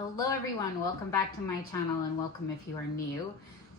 Hello everyone, welcome back to my channel and welcome if you are new.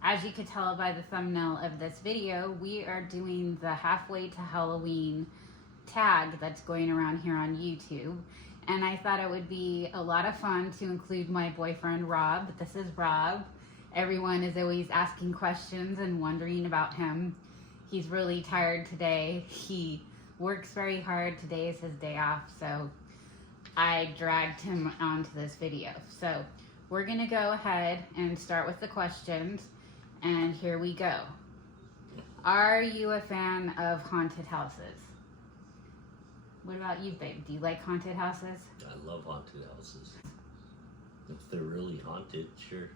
As you could tell by the thumbnail of this video, we are doing the halfway to Halloween tag that's going around here on YouTube. And I thought it would be a lot of fun to include my boyfriend Rob. This is Rob. Everyone is always asking questions and wondering about him. He's really tired today. He works very hard. Today is his day off, so I dragged him onto this video. So we're gonna go ahead and start with the questions, and here we go. Are you a fan of haunted houses? What about you, babe? Do you like haunted houses? I love haunted houses. If they're really haunted, sure.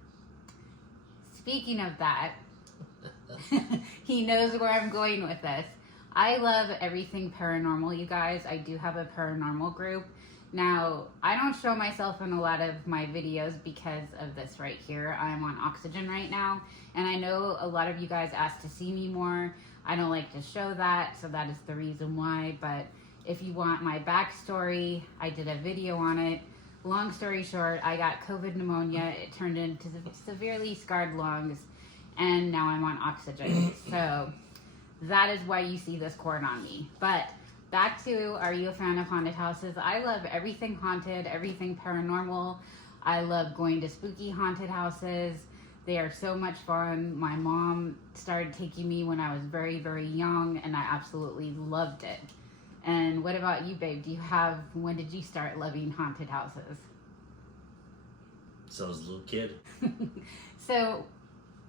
Speaking of that, he knows where I'm going with this. I love everything paranormal, you guys. I do have a paranormal group. Now, I don't show myself in a lot of my videos because of this right here. I'm on oxygen right now, and I know a lot of you guys ask to see me more. I don't like to show that, so that is the reason why. But if you want my backstory, I did a video on it. Long story short, I got COVID pneumonia. It turned into severely scarred lungs, and now I'm on oxygen. So that is why you see this cord on me. But back to, are you a fan of haunted houses? I love everything haunted, everything paranormal. I love going to spooky haunted houses. They are so much fun. My mom started taking me when I was very, very young, and I absolutely loved it. And what about you, babe? When did you start loving haunted houses? So I was a little kid. So,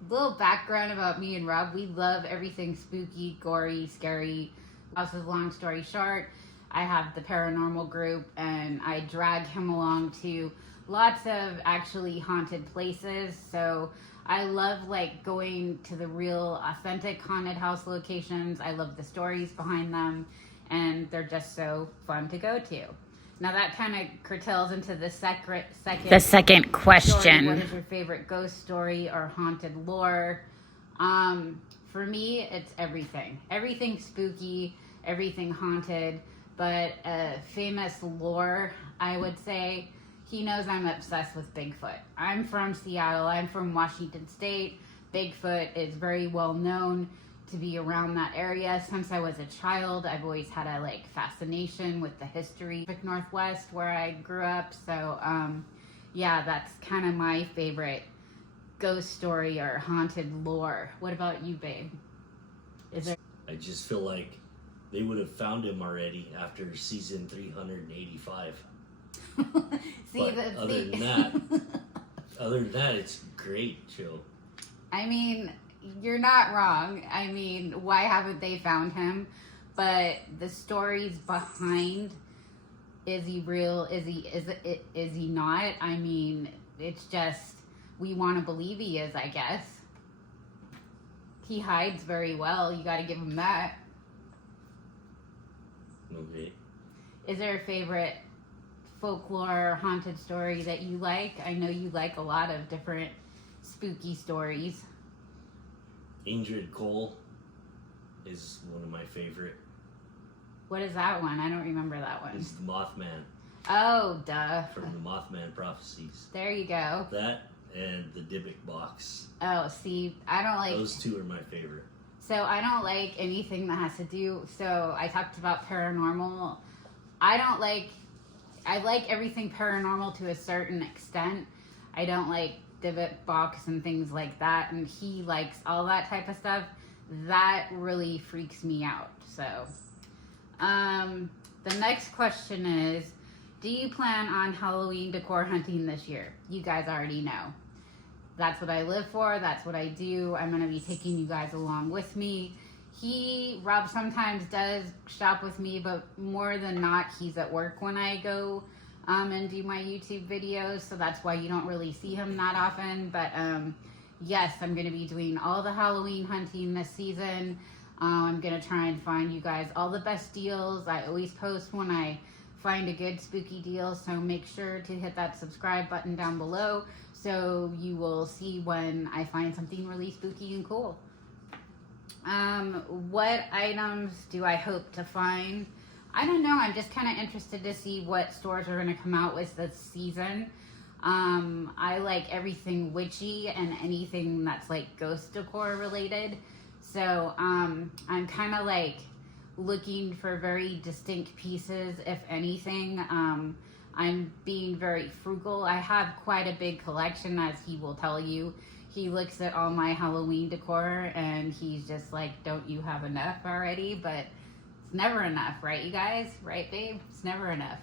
little background about me and Rob. We love everything spooky, gory, scary. Also, long story short, I have the paranormal group, and I drag him along to lots of actually haunted places. So I love like going to the real authentic haunted house locations. I love the stories behind them, and they're just so fun to go to. Now that kind of curtails into the second question. Story. What is your favorite ghost story or haunted lore? For me, it's everything. Everything spooky, everything haunted, but famous lore, I would say. He knows I'm obsessed with Bigfoot. I'm from Seattle. I'm from Washington State. Bigfoot is very well known to be around that area. Since I was a child, I've always had a fascination with the history of Northwest where I grew up. So yeah, that's kind of my favorite ghost story or haunted lore. What about you, babe? I just feel like they would have found him already after season 385. Other than that, it's a great show. I mean, you're not wrong. I mean, why haven't they found him? But the stories behind, is he real? Is he not? I mean, it's just, we want to believe he is, I guess. He hides very well. You got to give him that. Okay. Is there a favorite folklore or haunted story that you like? I know you like a lot of different spooky stories. Ingrid Cole is one of my favorite. What is that one? I don't remember that one. It's the Mothman. Oh, duh. From the Mothman prophecies. There you go. That and the Dybbuk box. Oh, see, I don't like... Those two are my favorite. So I don't like anything that has to do... So I talked about paranormal. I like everything paranormal to a certain extent. I don't like Dybbuk box and things like that. And he likes all that type of stuff. That really freaks me out. So the next question is, do you plan on Halloween decor hunting this year? You guys already know. That's what I live for. That's what I do. I'm going to be taking you guys along with me. Rob sometimes does shop with me, but more than not, he's at work when I go and do my YouTube videos. So that's why you don't really see him that often. But yes, I'm going to be doing all the Halloween hunting this season. I'm going to try and find you guys all the best deals. I always post when I find a good spooky deal, so make sure to hit that subscribe button down below so you will see when I find something really spooky and cool. What items do I hope to find? I don't know. I'm just kind of interested to see what stores are going to come out with this season. I like everything witchy and anything that's like ghost decor related. So I'm kind of like looking for very distinct pieces, if anything. I'm being very frugal. I have quite a big collection, as he will tell you. He looks at all my Halloween decor and he's just like, don't you have enough already? But it's never enough, right, you guys? Right, babe? It's never enough.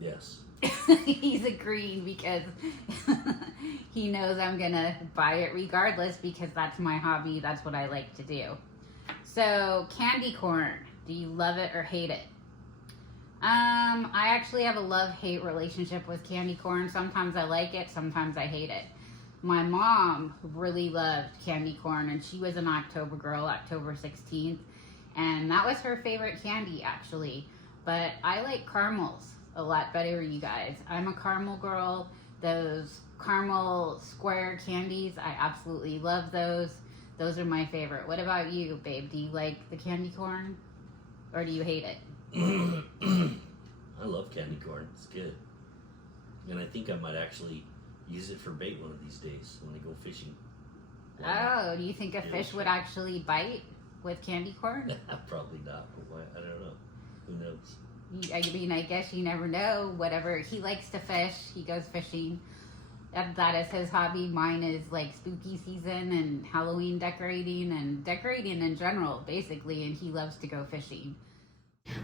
Yes. He's agreeing because he knows I'm gonna buy it regardless, because that's my hobby. That's what I like to do. So, candy corn. Do you love it or hate it? I actually have a love-hate relationship with candy corn. Sometimes I like it, sometimes I hate it. My mom really loved candy corn, and she was an October girl, October 16th, and that was her favorite candy, actually. But I like caramels a lot better, you guys. I'm a caramel girl. Those caramel square candies, I absolutely love those. Those are my favorite. What about you, babe? Do you like the candy corn, or do you hate it? I love candy corn. It's good. And I think I might actually use it for bait one of these days when I go fishing. Oh, do you think a fish would actually bite with candy corn? Probably not. I don't know. Who knows? I mean, I guess you never know. Whatever. He likes to fish. He goes fishing. That is his hobby. Mine is like spooky season and Halloween decorating and decorating in general, basically. And he loves to go fishing.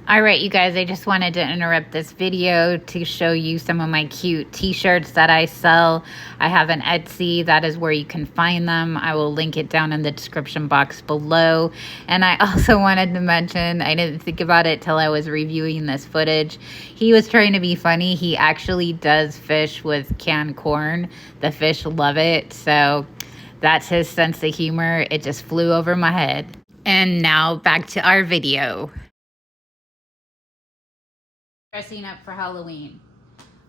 All right, you guys, I just wanted to interrupt this video to show you some of my cute t-shirts that I sell. I have an Etsy. That is where you can find them. I will link it down in the description box below. And I also wanted to mention, I didn't think about it till I was reviewing this footage. He was trying to be funny. He actually does fish with canned corn. The fish love it. So that's his sense of humor. It just flew over my head. And now back to our video. Dressing up for Halloween.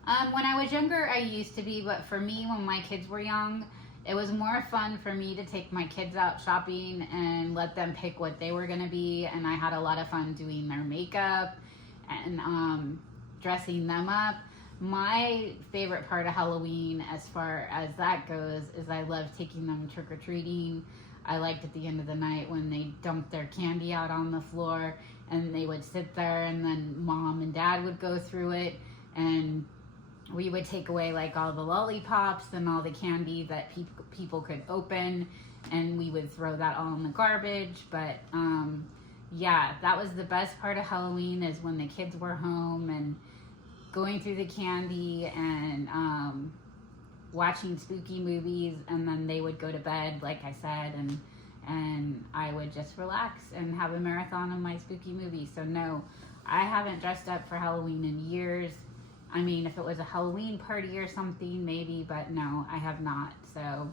When I was younger, I used to be, but for me, when my kids were young, it was more fun for me to take my kids out shopping and let them pick what they were gonna be, and I had a lot of fun doing their makeup and dressing them up. My favorite part of Halloween, as far as that goes, is I love taking them trick-or-treating. I liked at the end of the night when they dumped their candy out on the floor and they would sit there, and then mom and dad would go through it, and we would take away like all the lollipops and all the candy that people could open, and we would throw that all in the garbage. But yeah, that was the best part of Halloween, is when the kids were home and going through the candy and watching spooky movies, and then they would go to bed, like I said, and I would just relax and have a marathon of my spooky movies. So no, I haven't dressed up for Halloween in years. I mean, if it was a Halloween party or something, maybe, but no, I have not. So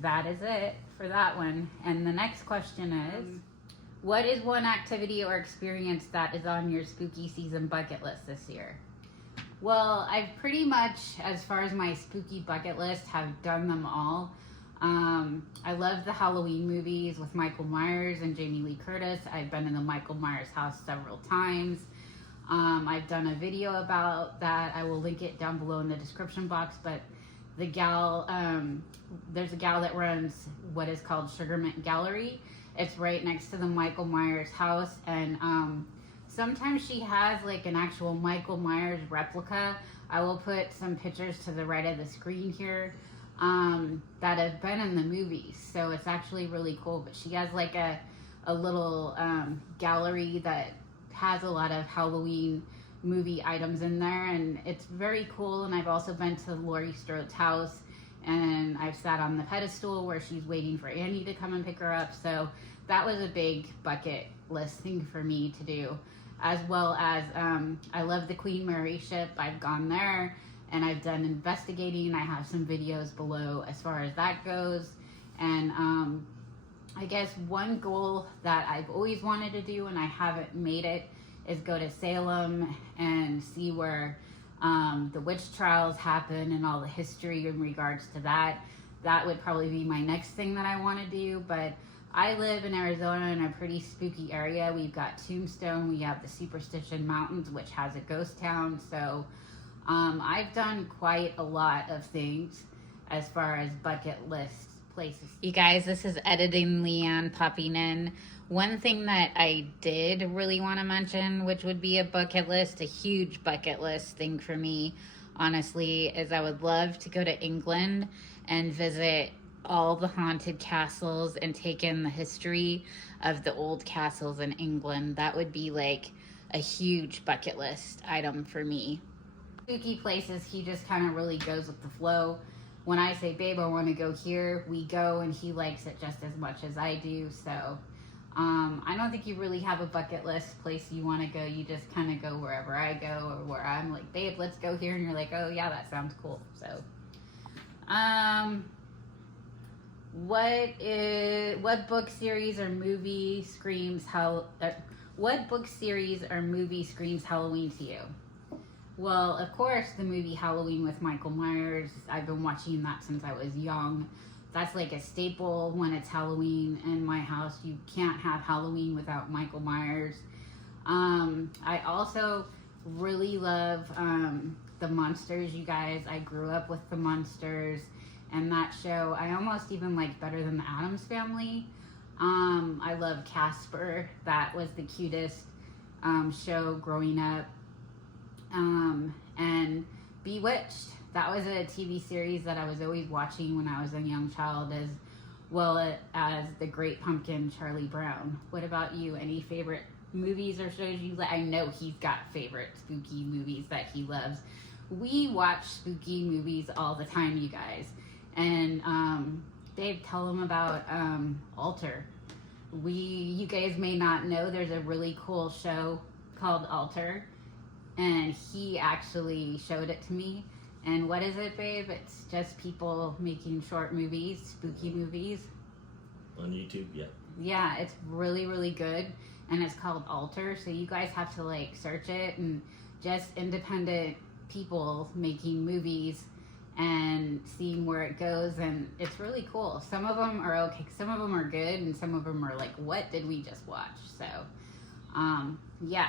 that is it for that one. And the next question is, what is one activity or experience that is on your spooky season bucket list this year? Well, I've pretty much, as far as my spooky bucket list, have done them all. I love the Halloween movies with Michael Myers and Jamie Lee Curtis. I've been in the Michael Myers house several times. I've done a video about that. I will link it down below in the description box. But the gal, there's a gal that runs what is called Sugarmint Gallery. It's right next to the Michael Myers house, and sometimes she has like an actual Michael Myers replica. I will put some pictures to the right of the screen here that have been in the movies, so it's actually really cool. But she has like a little gallery that has a lot of Halloween movie items in there, and it's very cool. And I've also been to Laurie Strode's house, and I've sat on the pedestal where she's waiting for Annie to come and pick her up. So that was a big bucket list thing for me to do, as well as I love the Queen Mary ship. I've gone there and I've done investigating. I have some videos below as far as that goes. And I guess one goal that I've always wanted to do and I haven't made it is go to Salem and see where the witch trials happen and all the history in regards to that. That would probably be my next thing that I want to do. But I live in Arizona in a pretty spooky area. We've got Tombstone, we have the Superstition Mountains, which has a ghost town. So I've done quite a lot of things as far as bucket list places. You guys, this is Editing Leanne popping in. One thing that I did really want to mention, which would be a bucket list, a huge bucket list thing for me, honestly, is I would love to go to England and visit all the haunted castles and take in the history of the old castles in England. That would be like a huge bucket list item for me. Spooky places, he just kind of really goes with the flow. When I say, babe, I want to go here, we go, and he likes it just as much as I do. So I don't think you really have a bucket list place you want to go. You just kind of go wherever I go, or where I'm like, babe, let's go here, and you're like, oh yeah, that sounds cool. So what book series or movie screams Halloween to you? Well, of course, the movie Halloween with Michael Myers. I've been watching that since I was young. That's like a staple when it's Halloween in my house. You can't have Halloween without Michael Myers. I also really love the Munsters, you guys. I grew up with the Munsters, and that show I almost even like better than the Addams Family. I love Casper. That was the cutest show growing up. And Bewitched. That was a TV series that I was always watching when I was a young child, as well as The Great Pumpkin, Charlie Brown. What about you? Any favorite movies or shows you like? I know he's got favorite spooky movies that he loves. We watch spooky movies all the time, you guys. And Dave, tell them about Alter. You guys may not know, there's a really cool show called Alter, and he actually showed it to me. And what is it, babe? It's just people making short movies, spooky movies. On YouTube, yeah. Yeah, it's really, really good. And it's called Alter. So you guys have to like search it, and just independent people making movies and seeing where it goes. And it's really cool. Some of them are okay. Some of them are good. And some of them are like, what did we just watch? So, yeah.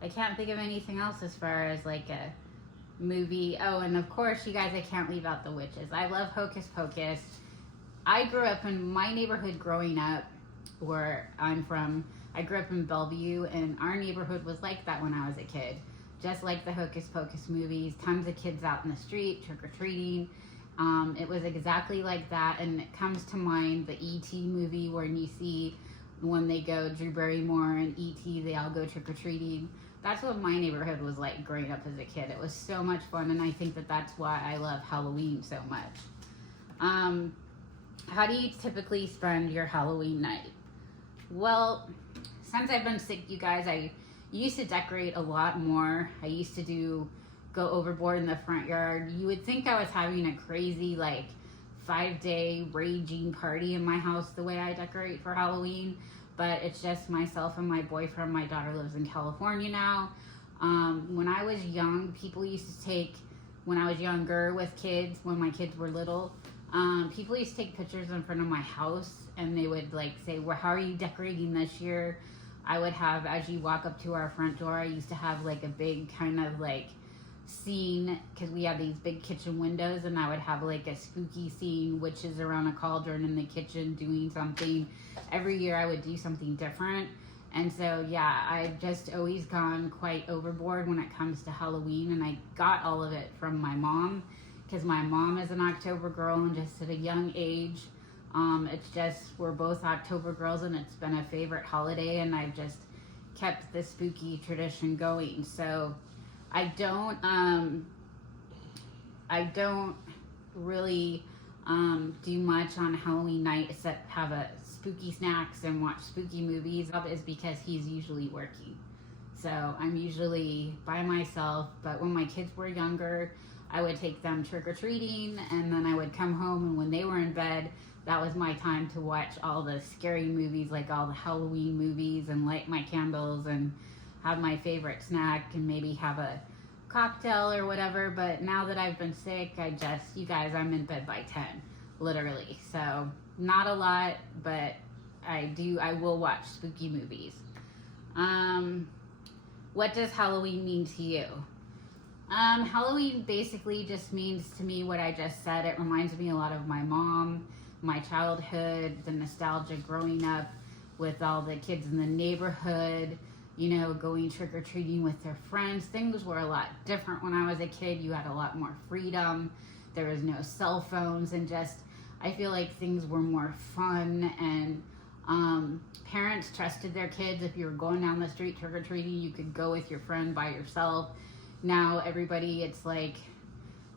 I can't think of anything else as far as like a movie. Oh, and of course, you guys, I can't leave out the witches. I love Hocus Pocus. I grew up in my neighborhood growing up, where I'm from. I grew up in Bellevue, and our neighborhood was like that when I was a kid. Just like the Hocus Pocus movies, tons of kids out in the street, trick-or-treating. It was exactly like that, and it comes to mind the E.T. movie, where you see when they go, Drew Barrymore and E.T., they all go trick-or-treating. That's what my neighborhood was like growing up as a kid. It was so much fun, and I think that that's why I love Halloween so much. How do you typically spend your Halloween night? Well, since I've been sick, you guys, I used to decorate a lot more. I used to go overboard in the front yard. You would think I was having a crazy, like, 5-day raging party in my house the way I decorate for Halloween. But it's just myself and my boyfriend. My daughter lives in California now. When I was young, people used to take, when I was younger with kids, when my kids were little, people used to take pictures in front of my house, and they would like say, well, how are you decorating this year? I would have, as you walk up to our front door, I used to have like a big kind of like scene, because we have these big kitchen windows, and I would have like a spooky scene, witches around a cauldron in the kitchen doing something. Every year I would do something different. And so, yeah, I've just always gone quite overboard when it comes to Halloween, and I got all of it from my mom, because my mom is an October girl, and just at a young age, it's just, we're both October girls, and it's been a favorite holiday, and I've just kept the spooky tradition going. So I don't really do much on Halloween night except have a spooky snacks and watch spooky movies. Is because he's usually working, so I'm usually by myself. But when my kids were younger, I would take them trick-or-treating, and then I would come home, and when they were in bed, that was my time to watch all the scary movies, like all the Halloween movies, and light my candles and have my favorite snack and maybe have a cocktail or whatever. But now that I've been sick, you guys, I'm in bed by 10, literally. So not a lot, but I will watch spooky movies. What does Halloween mean to you? Halloween basically just means to me what I just said. It reminds me a lot of my mom, my childhood, the nostalgia growing up with all the kids in the neighborhood, you know, going trick-or-treating with their friends. Things were a lot different when I was a kid. You had a lot more freedom. There was no cell phones, and just, I feel like things were more fun, and parents trusted their kids. If you were going down the street trick-or-treating, you could go with your friend by yourself. Now everybody, it's like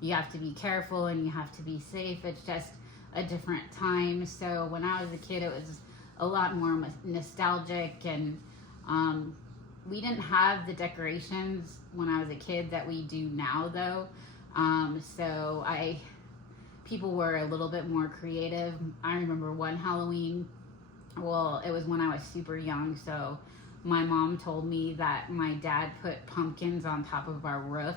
you have to be careful and you have to be safe. It's just a different time. So when I was a kid, it was a lot more nostalgic, and we didn't have the decorations when I was a kid that we do now, though. So people were a little bit more creative. I remember one Halloween, well, it was when I was super young, so my mom told me that my dad put pumpkins on top of our roof,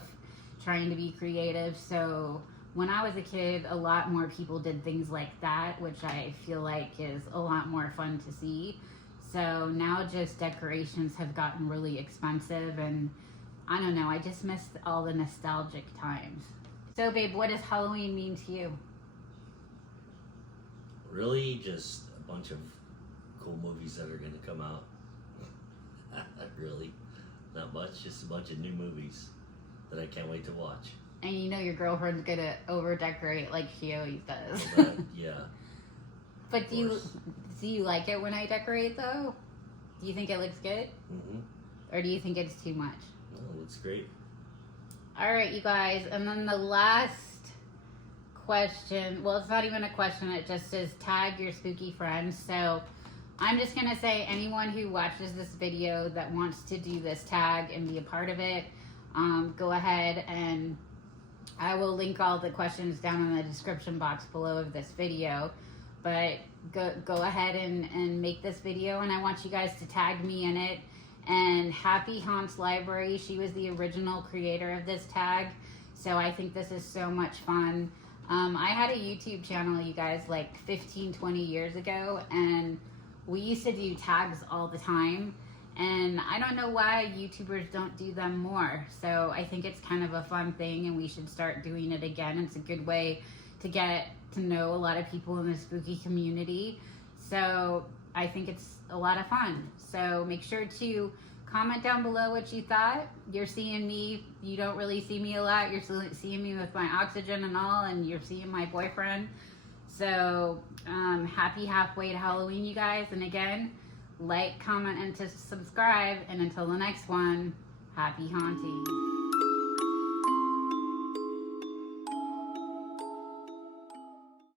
trying to be creative. So when I was a kid, a lot more people did things like that, which I feel like is a lot more fun to see. So now just decorations have gotten really expensive, and I don't know, I just miss all the nostalgic times. So babe, what does Halloween mean to you? Really, just a bunch of cool movies that are going to come out. Really, not much, just a bunch of new movies that I can't wait to watch. And you know your girlfriend's gonna over decorate like she always does. Well, yeah. But do you like it when I decorate though? Do you think it looks good? Mm-hmm. Or do you think it's too much? No, it looks great. Alright, you guys, and then the last question, well, it's not even a question, it just says tag your spooky friends. So I'm just gonna say anyone who watches this video that wants to do this tag and be a part of it, go ahead, and I will link all the questions down in the description box below of this video. But go ahead and make this video, and I want you guys to tag me in it. And Happy Haunts Library, she was the original creator of this tag, so I think this is so much fun. I had a YouTube channel, you guys, like 15-20 years ago, and we used to do tags all the time, and I don't know why YouTubers don't do them more. So I think it's kind of a fun thing, and we should start doing it again. It's a good way to get to know a lot of people in the spooky community. So I think it's a lot of fun. So make sure to comment down below what you thought. You're seeing me, you don't really see me a lot. You're seeing me with my oxygen and all, and you're seeing my boyfriend. So happy halfway to Halloween, you guys. And again, like, comment, and to subscribe. And until the next one, happy haunting.